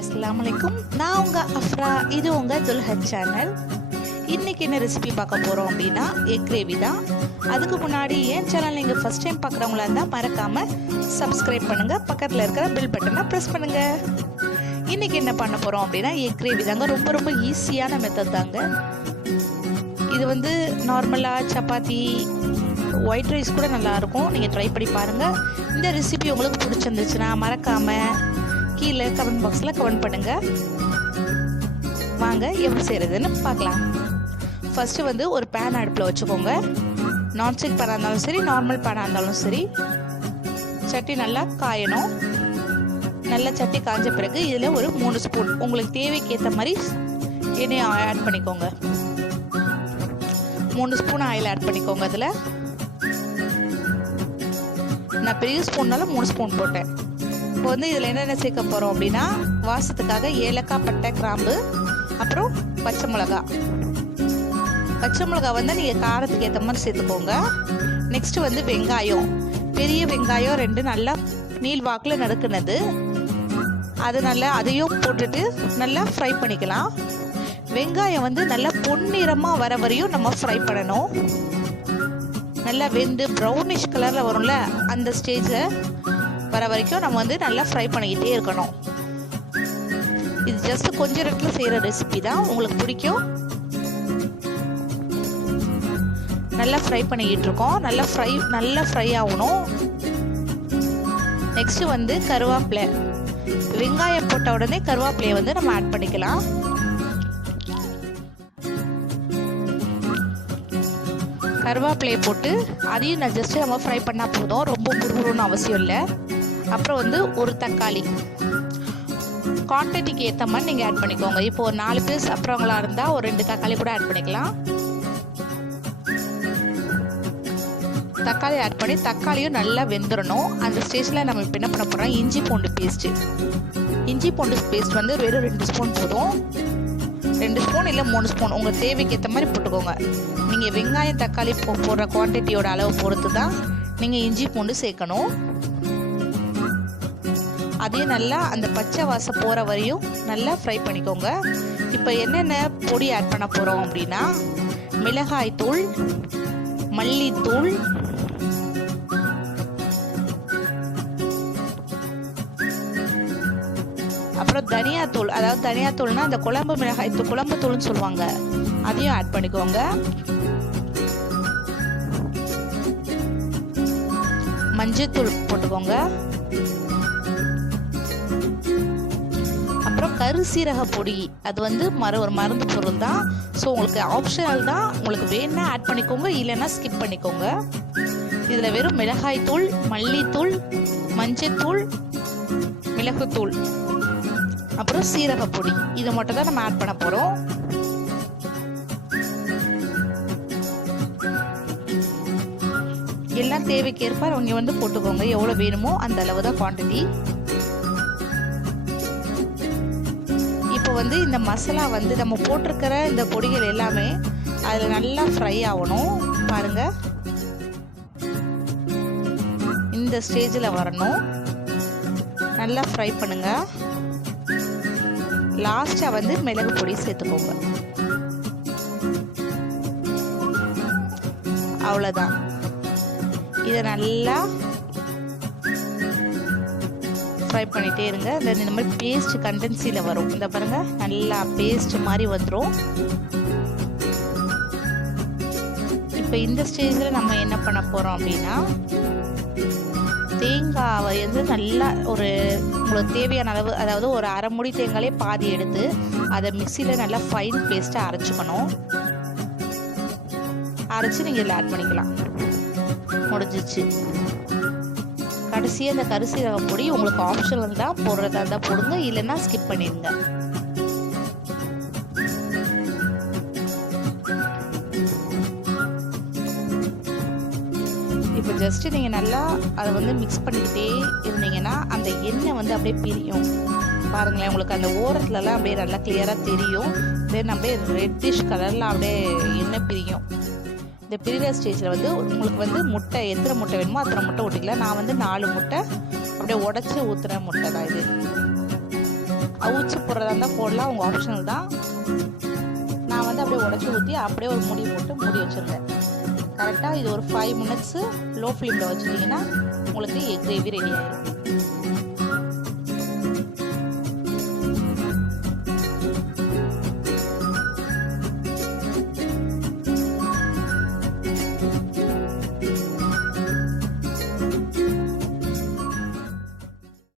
அஸ்லாம் வலைக்கும் நான் உங்கள் அஃப்ரா இது உங்கள் துல்ஹத் சேனல் இன்றைக்கி என்ன ரெசிபி பார்க்க போகிறோம் அப்படின்னா எக் கிரேவி தான். அதுக்கு முன்னாடி என் சேனல் நீங்கள் ஃபஸ்ட் டைம் பார்க்குறவங்களா இருந்தால் மறக்காமல் சப்ஸ்கிரைப் பண்ணுங்கள் பக்கத்தில் இருக்கிற பில் பட்டனை ப்ரெஸ் பண்ணுங்கள் இன்றைக்கி என்ன பண்ண போகிறோம் அப்படின்னா எக் கிரேவி தாங்க. ரொம்ப ரொம்ப ஈஸியான மெத்தட் தாங்க. இது வந்து நார்மலாக சப்பாத்தி ஒயிட் ரைஸ் கூட நல்லாயிருக்கும் நீங்கள் ட்ரை பண்ணி பாருங்கள் இந்த ரெசிபி உங்களுக்கு பிடிச்சிருந்துச்சுன்னா மறக்காமல் கீழே கமெண்ட் பாக்ஸில் கமெண்ட் பண்ணுங்கள் வாங்க எப்படி செய்கிறதுன்னு பார்க்கலாம். ஃபஸ்ட்டு வந்து ஒரு பேன் அடுப்பில் வச்சுக்கோங்க. நான்ஸ்டிக் பேனாக இருந்தாலும் சரி நார்மல் பேனாக இருந்தாலும் சரி. சட்டி நல்லா காயணும். நல்லா சட்டி காய்ஞ்ச பிறகு இதில் ஒரு மூணு ஸ்பூன் உங்களுக்கு தேவைக்கு ஏற்ற மாதிரி எண்ணெய் ஆட் பண்ணிக்கோங்க. மூணு ஸ்பூன் ஆயில் ஆட் பண்ணிக்கோங்க அதில். நான் பெரிய ஸ்பூன்னால மூணு ஸ்பூன் போட்டேன். இப்போ வந்து இதில் என்னென்ன சேர்க்க போகிறோம் அப்படின்னா வாசத்துக்காக ஏலக்காய் பட்டை கிராம்பு அப்புறம் பச்சை மிளகா. பச்சை மிளகா வந்து நீங்கள் காரத்துக்கு ஏற்ற மாதிரி சேர்த்துக்கோங்க. நெக்ஸ்ட்டு வந்து வெங்காயம். பெரிய வெங்காயம் ரெண்டு நல்லா நீள் வாக்கில் நறுக்குனது. அது நல்லா அதையும் போட்டுட்டு நல்லா ஃப்ரை பண்ணிக்கலாம். வெங்காயம் வந்து நல்லா பொன்னிறமாக வர வரையும் நம்ம ஃப்ரை பண்ணணும். நல்லா வெந்து ப்ரௌனிஷ் கலரில் வரும்ல அந்த ஸ்டேஜை வர வரைக்கும் நம்ம வந்து நல்லா ஃப்ரை பண்ணிக்கிட்டே இருக்கணும். இது ஜஸ்ட் கொஞ்ச நேரத்தில் செய்கிற ரெசிபி தான் உங்களுக்கு பிடிக்கும். நல்லா ஃப்ரை பண்ணிக்கிட்டு இருக்கோம். நல்லா ஃப்ரை நல்லா ஃப்ரை ஆகணும். நெக்ஸ்ட்டு வந்து கருவேப்பிலை. வெங்காயம் போட்ட உடனே கருவேப்பிலையை வந்து நம்ம ஆட் பண்ணிக்கலாம். கருவேப்பிலையை போட்டு அதையும் நான் ஜஸ்ட்டு நம்ம ஃப்ரை பண்ணால் போதும். ரொம்ப முருகுன்னு அவசியம் இல்லை. அப்புறம் வந்து ஒரு தக்காளி. குவான்டிட்டிக்கு ஏற்ற மாதிரி நீங்கள் ஆட் பண்ணிக்கோங்க. இப்போ ஒரு நாலு பேர் சாப்பிட்றவங்களா இருந்தால் ஒரு ரெண்டு தக்காளி கூட ஆட் பண்ணிக்கலாம். தக்காளி ஆட் பண்ணி தக்காளியும் நல்லா வெந்துடணும் அந்த ஸ்டேஜில் நம்ம இப்போ என்ன பண்ண போகிறோம் இஞ்சி பூண்டு பேஸ்ட்டு இஞ்சி பூண்டு பேஸ்ட் வந்து வெறும் ரெண்டு ஸ்பூன் போதும். ரெண்டு ஸ்பூன் இல்லை மூணு ஸ்பூன் உங்கள் தேவைக்கு ஏற்ற மாதிரி போட்டுக்கோங்க. நீங்கள் வெங்காயம் தக்காளி போ போடுற குவான்டிட்டியோட அளவு பொறுத்து தான் நீங்கள் இஞ்சி பூண்டு சேர்க்கணும். அதையும் நல்லா அந்த பச்சை வாசம் போகிற வரையும் நல்லா ஃப்ரை பண்ணிக்கோங்க. இப்போ என்னென்ன பொடி ஆட் பண்ண போகிறோம் அப்படின்னா மிளகாய் தூள் மல்லித்தூள் அப்புறம் தனியாத்தூள். அதாவது தனியாத்தூள்னா அந்த குழம்பு மிளகாய் தூள் குழம்பு தூள்னு சொல்லுவாங்க. அதையும் ஆட் பண்ணிக்கோங்க. மஞ்சத்தூள் போட்டுக்கோங்க. அப்புறம் கருசீரக பொடி. அது வந்து மறு ஒரு மருந்து பொருள் தான். ஸோ உங்களுக்கு ஆப்ஷனல் தான். உங்களுக்கு வேணா ஆட் பண்ணிக்கோங்க. இல்லைன்னா ஸ்கிப் பண்ணிக்கோங்க. இதில் வெறும் மிளகாய் தூள் மல்லித்தூள் மஞ்சத்தூள் மிளகுத்தூள் அப்புறம் சீரக பொடி. இதை மட்டும் தான் நம்ம ஆட் பண்ண போகிறோம் எல்லாம் தேவைக்கேற்ப அவங்க வந்து போட்டுக்கோங்க. எவ்வளோ வேணுமோ அந்த அளவு தான் குவான்டிட்டி வந்து இந்த மசாலா வந்து நம்ம போட்டிருக்கிற இந்த பொடிகள் எல்லாமே அதில் நல்லா ஃப்ரை ஆகணும். பாருங்கள் இந்த ஸ்டேஜில் வரணும். நல்லா ஃப்ரை பண்ணுங்கள் லாஸ்ட்டாக வந்து மிளகு பொடி சேர்த்துக்கோங்க. அவ்வளோதான் இதை நல்லா ட்ரை பண்ணிகிட்டே இருங்க. இந்த இந்த மாதிரி பேஸ்ட் கண்டென்சியில் வரும். இந்த பாருங்கள் நல்லா பேஸ்ட் மாதிரி வந்துடும் இப்போ இந்த ஸ்டேஜில் நம்ம என்ன பண்ண போகிறோம் அப்படின்னா தேங்காவை வந்து நல்லா ஒரு உங்களுக்கு தேவையான அளவு அதாவது ஒரு அரை முடி தேங்காயே பாதி எடுத்து அதை மிக்சியில் நல்லா ஃபைன் பேஸ்ட்டாக அரைச்சிக்கணும். அரைச்சி நீங்கள் இதில் ஆட் பண்ணிக்கலாம். முடிஞ்சிச்சு. கடைசியாக அந்த கரிசீரக பொடி உங்களுக்கு ஆப்ஷன் தான் போடுறதா இருந்தால் போடுங்க இல்லைன்னா ஸ்கிப் பண்ணிடுங்க. இப்போ ஜஸ்ட்டு நீங்கள் நல்லா அதை வந்து மிக்ஸ் பண்ணிக்கிட்டே இருந்தீங்கன்னா அந்த எண்ணெய் வந்து அப்படியே பிரியும். பாருங்களேன் உங்களுக்கு அந்த ஓரத்துலலாம் அப்படியே நல்லா கிளியராக தெரியும். தென் அப்படியே ரெட்டிஷ் கலரில் அப்படியே எண்ணெய் பிரியும். இந்த பிரிகிற ஸ்டேஜில் வந்து உங்களுக்கு வந்து முட்டை எத்தனை முட்டை வேணுமோ அத்தனை முட்டை ஊற்றிக்கலாம் நான் வந்து நாலு முட்டை அப்படியே உடச்சி ஊற்றுன முட்டை தான் இது. அவிச்சு போடுறதா இருந்தால் போடலாம் உங்கள் ஆப்ஷனல் தான். நான் வந்து அப்படியே உடச்சி ஊற்றி அப்படியே ஒரு முடி போட்டு மூடி வச்சுருந்தேன் கரெக்டாக இது ஒரு ஃபைவ் மினிட்ஸு லோ ஃப்ளேமில் வச்சுட்டிங்கன்னா உங்களுக்கு எக் கிரேவி ரெடி ஆகிடும்